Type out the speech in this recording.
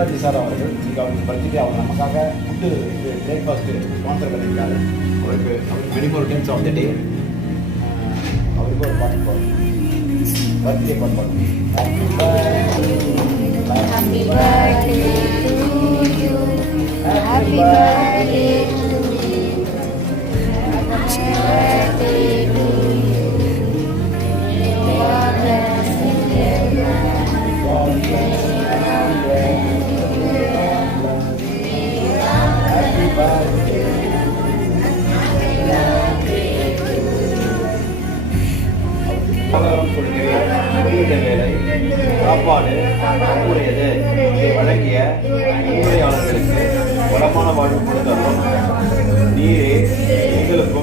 Shivraj sir அவர்கள் இன்னைக்கு அவருக்கு பர்த்டே, அவர் நமக்காக ஃபுட்டு பிரேக்ஃபாஸ்ட்டு ஸ்பான்சர் பண்ணியிருக்காரு. அவருக்கு many more times of the day. அவருக்கு ஒரு பாட்டு பாடும், பர்த்டே பாட்டு பாடும். Happy birthday to you. Happy birthday to you. Happy birthday to you. God bless you. God bless you. Happy birthday. வேலை சாப்பாடு உங்களுடையது. இதை வழங்கிய முன்னுரையாளர்களுக்கு வளமான வாழ்வு கொடுத்தரும் நீரே எங்களுக்கும்